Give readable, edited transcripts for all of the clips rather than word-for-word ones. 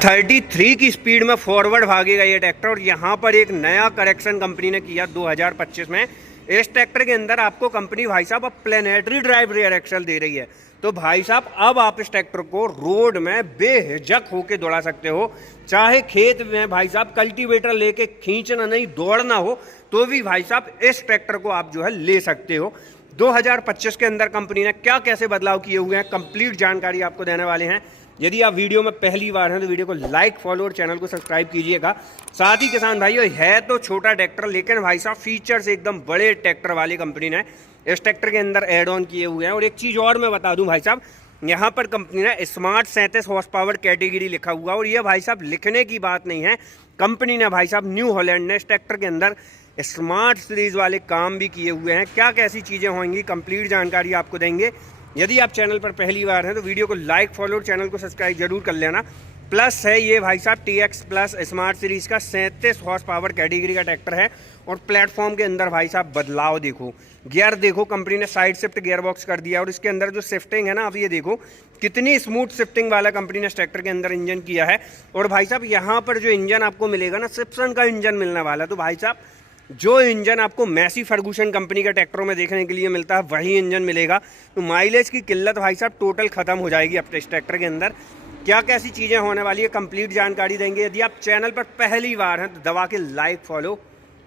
33 की स्पीड में फॉरवर्ड भागेगा ये ट्रैक्टर। और यहाँ पर एक नया करेक्शन कंपनी ने किया 2025 में। इस ट्रैक्टर के अंदर आपको कंपनी भाई साहब अब प्लेनेटरी ड्राइव रियर एक्सल दे रही है। तो भाई साहब अब आप इस ट्रैक्टर को रोड में बेहिचक होके दौड़ा सकते हो। चाहे खेत में भाई साहब कल्टीवेटर लेके खींचना नहीं, दौड़ना हो, तो भी भाई साहब इस ट्रैक्टर को आप जो है ले सकते हो। 2025 के अंदर कंपनी ने क्या कैसे बदलाव किए हुए हैं, कंप्लीट जानकारी आपको देने वाले हैं। यदि आप वीडियो में पहली बार हैं तो वीडियो को लाइक, फॉलो और चैनल को सब्सक्राइब कीजिएगा। साथ ही किसान भाइयों, है तो छोटा ट्रैक्टर लेकिन भाई साहब फीचर्स एकदम बड़े ट्रैक्टर वाली कंपनी ने इस ट्रैक्टर के अंदर एड ऑन किए हुए हैं। और एक चीज़ और मैं बता दूं भाई साहब, यहाँ पर कंपनी ने स्मार्ट 37 हॉर्स पावर कैटेगरी लिखा हुआ। और ये भाई साहब लिखने की बात नहीं है, कंपनी ने भाई साहब न्यू हॉलैंड ने इस ट्रैक्टर के अंदर स्मार्ट सीरीज वाले काम भी किए हुए हैं। क्या कैसी चीज़ें होंगी, कंप्लीट जानकारी आपको देंगे। यदि आप चैनल पर पहली बार हैं तो वीडियो को लाइक, फॉलो और चैनल को सब्सक्राइब जरूर कर लेना। प्लस है ये भाई साहब TX प्लस स्मार्ट सीरीज का 37 हॉर्स पावर कैटेगरी का ट्रैक्टर है। और प्लेटफॉर्म के अंदर भाई साहब बदलाव देखो, गियर देखो, कंपनी ने साइड शिफ्ट गियर बॉक्स कर दिया। और इसके अंदर जो शिफ्टिंग है ना, आप ये देखो कितनी स्मूथ शिफ्टिंग वाला कंपनी ने इस ट्रैक्टर के अंदर इंजन किया है। और भाई साहब यहाँ पर जो इंजन आपको मिलेगा ना, सिप्सन का इंजन मिलने वाला। तो भाई साहब जो इंजन आपको मैसी फर्गूसन कंपनी के ट्रैक्टरों में देखने के लिए मिलता है वही इंजन मिलेगा। तो माइलेज की किल्लत भाई साहब टोटल खत्म हो जाएगी अब इस ट्रैक्टर के अंदर। क्या कैसी चीज़ें होने वाली है, कंप्लीट जानकारी देंगे। यदि आप चैनल पर पहली बार हैं तो दबा के लाइक, फॉलो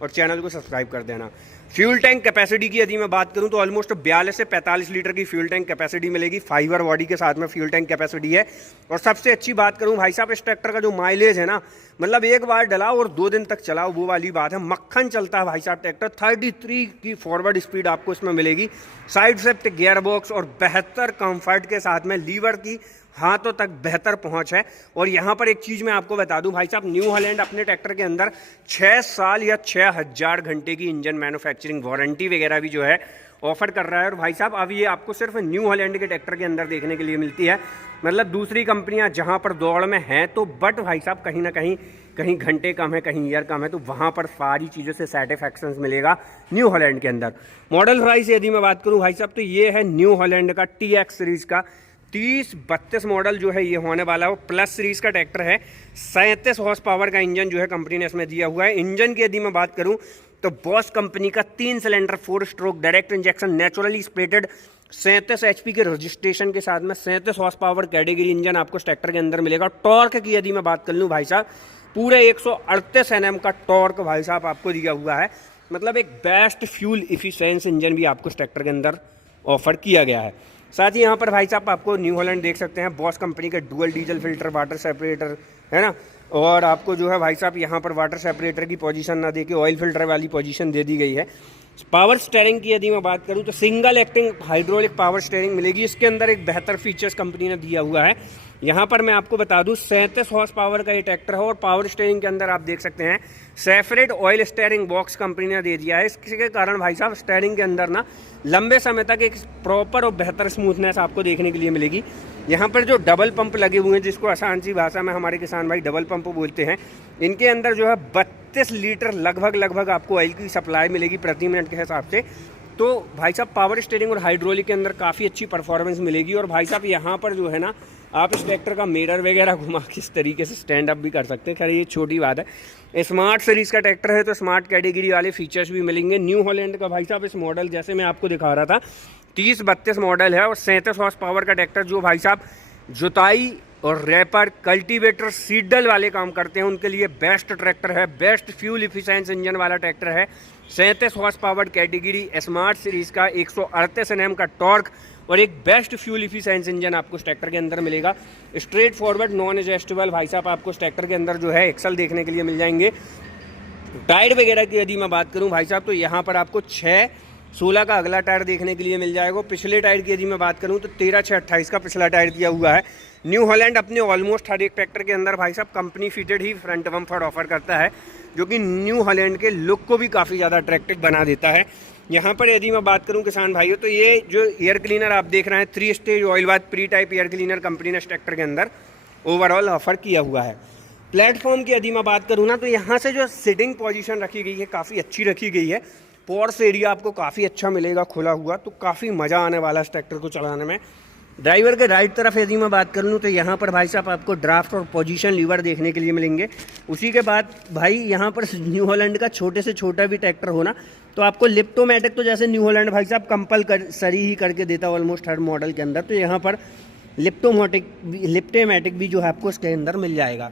और चैनल को सब्सक्राइब कर देना। फ्यूल टैंक कैपेसिटी की यदि मैं बात करूं तो ऑलमोस्ट 42 से 45 लीटर की फ्यूल टैंक कैपेसिटी मिलेगी। फाइबर बॉडी के साथ में फ्यूल टैंक कैपेसिटी है। और सबसे अच्छी बात करूं भाई साहब, इस ट्रैक्टर का जो माइलेज है ना, मतलब एक बार डलाओ और 2 दिन तक चलाओ, वो वाली बात है। मक्खन चलता है भाई साहब ट्रैक्टर। 33 की फॉरवर्ड स्पीड आपको इसमें मिलेगी। साइड शिफ्ट गियर बॉक्स और बेहतर कंफर्ट के साथ में लीवर की हाथों तक बेहतर पहुंच है। और यहाँ पर एक चीज़ मैं आपको बता दूं भाई साहब, न्यू हॉलैंड अपने ट्रैक्टर के अंदर 6 साल या 6000 घंटे की इंजन मैन्युफैक्चरिंग वारंटी वगैरह भी जो है ऑफर कर रहा है। और भाई साहब अब ये आपको सिर्फ न्यू हॉलैंड के ट्रैक्टर के अंदर देखने के लिए मिलती है। मतलब दूसरी कंपनियां जहां पर दौड़ में हैं तो बट भाई साहब कहीं ना कहीं घंटे कम है, कहीं ईयर कम है, तो वहां पर सारी चीज़ों से सेटिस्फैक्शन मिलेगा न्यू हॉलैंड के अंदर। मॉडल प्राइस यदि मैं बात करूँ भाई साहब, तो ये है न्यू हॉलैंड का TX सीरीज का 3032 मॉडल जो है ये होने वाला है। प्लस सीरीज का ट्रैक्टर है। 37 हॉर्स पावर का इंजन जो है कंपनी ने इसमें दिया हुआ है। इंजन की यदि मैं बात करूं तो बॉस कंपनी का 3 cylinder 4 stroke direct injection naturally splitted 37 HP के रजिस्ट्रेशन के साथ में 37 हॉर्स पावर कैटेगरी इंजन आपको इस ट्रैक्टर के अंदर मिलेगा। टॉर्क की यदि मैं बात कर लूँ भाई साहब, पूरे 138 Nm का टॉर्क भाई साहब आपको दिया हुआ है। मतलब एक बेस्ट फ्यूल इफिशिएंसी इंजन भी आपको इस ट्रैक्टर के अंदर ऑफर किया गया है। साथ ही यहाँ पर भाई साहब आपको न्यू हॉलैंड देख सकते हैं, बॉस कंपनी का dual diesel filter water separator है ना। और आपको जो है भाई साहब यहाँ पर वाटर सेपरेटर की पोजीशन ना देके ऑयल फिल्टर वाली पोजीशन दे दी गई है। पावर स्टीयरिंग की यदि मैं बात करूँ तो single acting hydraulic power steering मिलेगी। इसके अंदर एक बेहतर फीचर्स कंपनी ने दिया हुआ है। यहाँ पर मैं आपको बता दूं 37 हॉर्स पावर का ये ट्रैक्टर है। और पावर स्टीयरिंग के अंदर आप देख सकते हैं separate oil steering box company ने दे दिया है। इसके कारण भाई साहब स्टीयरिंग के अंदर ना लंबे समय तक एक प्रॉपर और बेहतर स्मूथनेस आपको देखने के लिए मिलेगी। यहाँ पर जो डबल पंप लगे हुए हैं, जिसको आसान सी भाषा में हमारे किसान भाई डबल पंप बोलते हैं, इनके अंदर जो है 32 लीटर लगभग आपको ऑयल की सप्लाई मिलेगी प्रति मिनट के हिसाब से। तो भाई साहब पावर स्टीयरिंग और हाइड्रोलिक के अंदर काफ़ी अच्छी परफॉर्मेंस मिलेगी। और भाई साहब यहाँ पर जो है ना, आप इस ट्रैक्टर का मिरर वगैरह घुमा किस तरीके से स्टैंड अप भी कर सकते हैं। खैर ये छोटी बात है। स्मार्ट सीरीज का ट्रैक्टर है तो स्मार्ट कैटेगरी वाले फीचर्स भी मिलेंगे। न्यू हॉलैंड का भाई साहब इस मॉडल जैसे मैं आपको दिखा रहा था 3032 मॉडल है। और 37 हॉर्स पावर का ट्रैक्टर जो भाई साहब जुताई और रैपर कल्टीवेटर सीडल वाले काम करते हैं उनके लिए बेस्ट ट्रैक्टर है। बेस्ट फ्यूल इफिशिएंसी इंजन वाला ट्रैक्टर है। 37 horse power category smart series का 138 Nm का टॉर्क और एक बेस्ट फ्यूल इफिशिएंसी इंजन आपको इस ट्रैक्टर के अंदर मिलेगा। स्ट्रेट फॉरवर्ड नॉन एडजस्टेबल भाई साहब आपको इस ट्रैक्टर के अंदर जो है एक्सल देखने के लिए मिल जाएंगे। टायर वगैरह की यदि मैं बात करूं भाई साहब, तो यहाँ पर आपको 6/16 का अगला टायर देखने के लिए मिल जाएगा। पिछले टायर की यदि मैं बात करूं तो 13/6/28 का पिछला टायर दिया हुआ है। न्यू हॉलैंड अपने ऑलमोस्ट हर एक ट्रैक्टर के अंदर भाई साहब कंपनी फिटेड ही फ्रंट बम्पर ऑफर करता है, जो कि न्यू हॉलैंड के लुक को भी काफ़ी ज़्यादा अट्रैक्टिव बना देता है। यहाँ पर यदि मैं बात करूँ किसान भाइयों, तो ये जो एयर क्लीनर आप देख रहे हैं 3 stage oil bath pre type air cleaner company ने इस ट्रैक्टर के अंदर ओवरऑल ऑफर किया हुआ है। प्लेटफॉर्म की यदि मैं बात करूँ ना, तो यहाँ से जो सिटिंग पोजीशन रखी गई है काफ़ी अच्छी रखी गई है। पोर्स एरिया आपको काफ़ी अच्छा मिलेगा खुला हुआ, तो काफ़ी मज़ा आने वाला है इस ट्रैक्टर को चलाने में। ड्राइवर के राइट तरफ यदि मैं बात कर लूँ तो यहाँ पर भाई साहब आपको ड्राफ्ट और पोजीशन लीवर देखने के लिए मिलेंगे। उसी के बाद भाई यहाँ पर न्यू हॉलैंड का छोटे से छोटा भी ट्रैक्टर होना तो आपको लिप्टोमेटिक, तो जैसे न्यू हॉलैंड भाई साहब कंपलसरी ही करके देता है ऑलमोस्ट हर मॉडल के अंदर, तो यहाँ पर लिप्टोमेटिक भी जो है आपको इसके अंदर मिल जाएगा।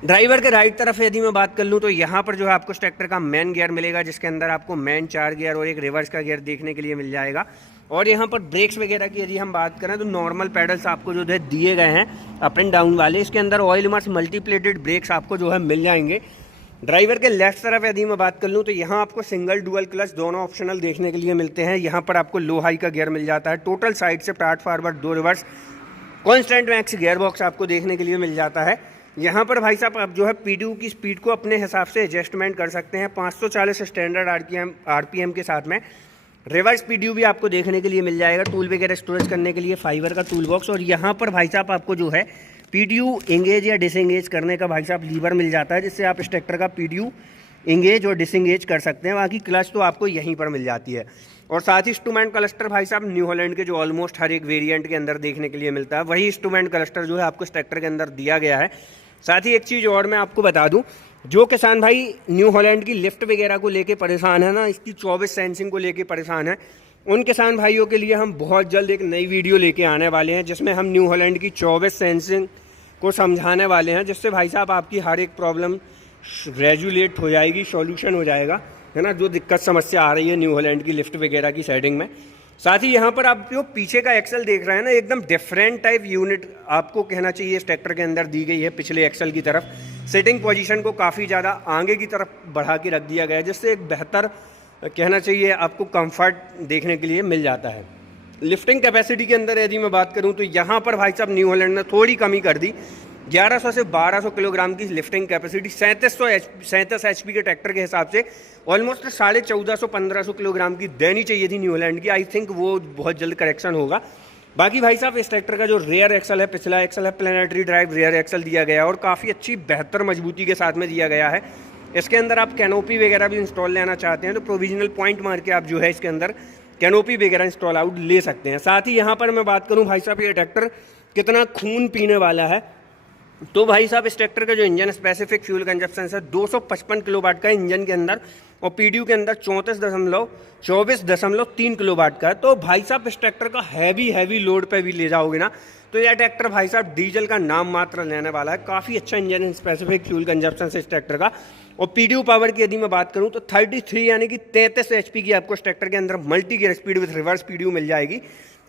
ड्राइवर के राइट तरफ यदि मैं बात कर लूँ तो यहाँ पर जो है आपको ट्रैक्टर का मेन गियर मिलेगा, जिसके अंदर आपको मेन 4 गियर और एक रिवर्स का गियर देखने के लिए मिल जाएगा। और यहाँ पर ब्रेक्स वगैरह की यदि हम बात करें तो नॉर्मल पेडल्स आपको जो है दिए गए हैं अप एंड डाउन वाले। इसके अंदर ऑयल मार्क्स मल्टीप्लेटेड ब्रेक्स आपको जो है मिल जाएंगे। ड्राइवर के लेफ्ट तरफ यदि मैं बात कर लूँ तो यहाँ आपको सिंगल डुअल क्लच दोनों ऑप्शनल देखने के लिए मिलते हैं। यहाँ पर आपको लो हाई का गियर मिल जाता है। टोटल साइड से start forward 2 reverse constant max gear box आपको देखने के लिए मिल जाता है। यहाँ पर भाई साहब आप जो है PTO की स्पीड को अपने हिसाब से एडजस्टमेंट कर सकते हैं 540 स्टैंडर्ड RPM के साथ में। रिवर्स PTO भी आपको देखने के लिए मिल जाएगा, टूल वगैरह स्टोरेज करने के लिए फाइबर का टूल बॉक्स। और यहाँ पर भाई साहब आपको जो है PTO एंगेज या डिसएंगेज करने का भाई साहब लीवर मिल जाता है, जिससे आप इस ट्रैक्टर का PTO एंगेज और डिसएंगेज कर सकते हैं। बाकी क्लच तो आपको यहीं पर मिल जाती है। और साथ ही इंस्ट्रूमेंट क्लस्टर भाई साहब न्यू हॉलैंड के जो ऑलमोस्ट हर एक वेरिएंट के अंदर देखने के लिए मिलता है, वही इंस्ट्रूमेंट क्लस्टर जो है आपको इस ट्रैक्टर के अंदर दिया गया है। साथ ही एक चीज़ और मैं आपको बता दूं, जो किसान भाई न्यू हॉलैंड की लिफ्ट वगैरह को लेके परेशान है ना, इसकी 24 सेंसिंग को लेके परेशान है, उन किसान भाइयों के लिए हम बहुत जल्द एक नई वीडियो लेके आने वाले हैं, जिसमें हम न्यू हॉलैंड की 24 सेंसिंग को समझाने वाले हैं, जिससे भाई साहब आपकी हर एक प्रॉब्लम रेजुलेट हो जाएगी, सॉल्यूशन हो जाएगा, है ना, जो दिक्कत समस्या आ रही है न्यू हॉलैंड की लिफ्ट वगैरह की सेटिंग में। साथ ही यहाँ पर आप जो पीछे का एक्सल देख रहे हैं ना, एकदम डिफरेंट टाइप यूनिट आपको कहना चाहिए इस ट्रैक्टर के अंदर दी गई है। पिछले एक्सल की तरफ सिटिंग पोजीशन को काफ़ी ज़्यादा आगे की तरफ बढ़ा के रख दिया गया है, जिससे एक बेहतर कहना चाहिए आपको कंफर्ट देखने के लिए मिल जाता है। लिफ्टिंग कैपेसिटी के अंदर यदि मैं बात करूँ तो यहाँ पर भाई साहब न्यू हॉलैंड ने थोड़ी कमी कर दी। 1100 से 1200 किलोग्राम की लिफ्टिंग कैपेसिटी 37 HP के ट्रैक्टर के हिसाब से ऑलमोस्ट 1450-1500 किलोग्राम की देनी चाहिए थी न्यू हॉलैंड की। आई थिंक वो बहुत जल्द करेक्शन होगा। बाकी भाई साहब इस ट्रैक्टर का जो रेयर एक्सल है, पिछला एक्सल है, प्लैनेटरी ड्राइव रेयर एक्सल दिया गया है और काफ़ी अच्छी बेहतर मजबूती के साथ में दिया गया है। इसके अंदर आप कैनोपी वगैरह भी इंस्टॉल लेना चाहते हैं तो प्रोविजनल पॉइंट मार के आप जो है इसके अंदर कैनोपी वगैरह इंस्टॉल आउट ले सकते हैं। साथ ही यहाँ पर मैं बात करूँ भाई साहब ये ट्रैक्टर कितना खून पीने वाला है, तो भाई साहब इस ट्रैक्टर का जो इंजन स्पेसिफिक फ्यूल कंजप्शन है 255 किलोवाट का इंजन के अंदर और PTO के अंदर 24.3 किलोवाट का है। तो भाई साहब इस ट्रैक्टर का हैवी लोड पे भी ले जाओगे ना तो यह ट्रैक्टर भाई साहब डीजल का नाम मात्र लेने वाला है। काफ़ी अच्छा इंजन स्पेसिफिक फ्यूल कंजप्शन से इस ट्रैक्टर का। और PTO पावर की यदि मैं बात करूं तो 33 यानी कि 33 HP की आपको इस ट्रैक्टर के अंदर multi gear speed with reverse PTO मिल जाएगी।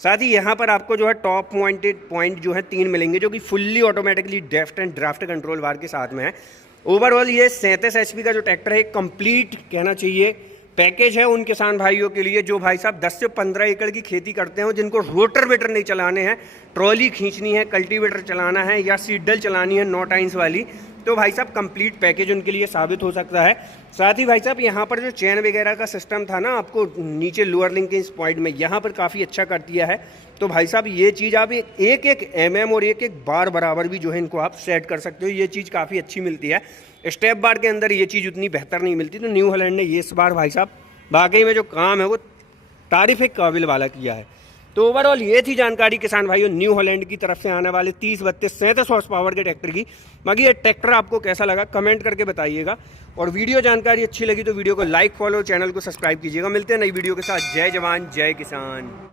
साथ ही यहाँ पर आपको जो है टॉप पॉइंट जो है 3 मिलेंगे, जो कि फुल्ली ऑटोमेटिकली डेफ्ट एंड ड्राफ्ट कंट्रोल बार के साथ में है। ओवरऑल ये 37 HP का जो ट्रैक्टर है कंप्लीट कहना चाहिए पैकेज है उन किसान भाइयों के लिए जो भाई साहब 10 से 15 एकड़ की खेती करते हैं, जिनको रोटर वेटर नहीं चलाने हैं, ट्रॉली खींचनी है, कल्टीवेटर चलाना है या सीडल चलानी है 9 टाइन्स वाली, तो भाई साहब कंप्लीट पैकेज उनके लिए साबित हो सकता है। साथ ही भाई साहब यहाँ पर जो चेन वगैरह का सिस्टम था ना आपको नीचे लोअर लिंकेज पॉइंट में, यहाँ पर काफ़ी अच्छा कर दिया है। तो भाई साहब ये चीज़ आप एक MM और एक बार बराबर भी जो है इनको आप सेट कर सकते हो। ये चीज़ काफ़ी अच्छी मिलती है। स्टेप बार के अंदर ये चीज़ उतनी बेहतर नहीं मिलती। तो न्यू हॉलैंड ने ये इस बार भाई साहब वाकई में जो काम है वो तारीफ़ काबिल वाला किया है। तो ओवरऑल ये थी जानकारी किसान भाइयों न्यू हॉलैंड की तरफ से आने वाले 30, 32, 37 हॉर्स पावर के ट्रैक्टर की। बाकी ये ट्रैक्टर आपको कैसा लगा कमेंट करके बताइएगा, और वीडियो जानकारी अच्छी लगी तो वीडियो को लाइक, फॉलो, चैनल को सब्सक्राइब कीजिएगा। मिलते हैं नई वीडियो के साथ। जय जवान जय किसान।